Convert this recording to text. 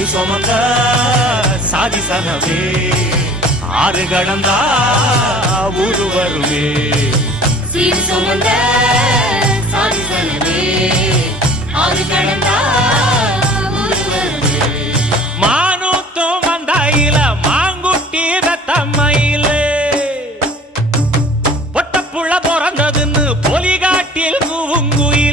சிறு சுமந்த சாதிசனமே ஆறு கடந்தா ஊரு வருமே சீர் சுமந்த சாதிசனமே ஆறு கடந்தா ஊரு வருமே மானூத்தும் வந்தாயில மாங்குட்டி ரத்தம்மையில பொட்டப்புள்ள பிறந்ததுன்னு பொலிகாட்டில் கூவுங்குயில்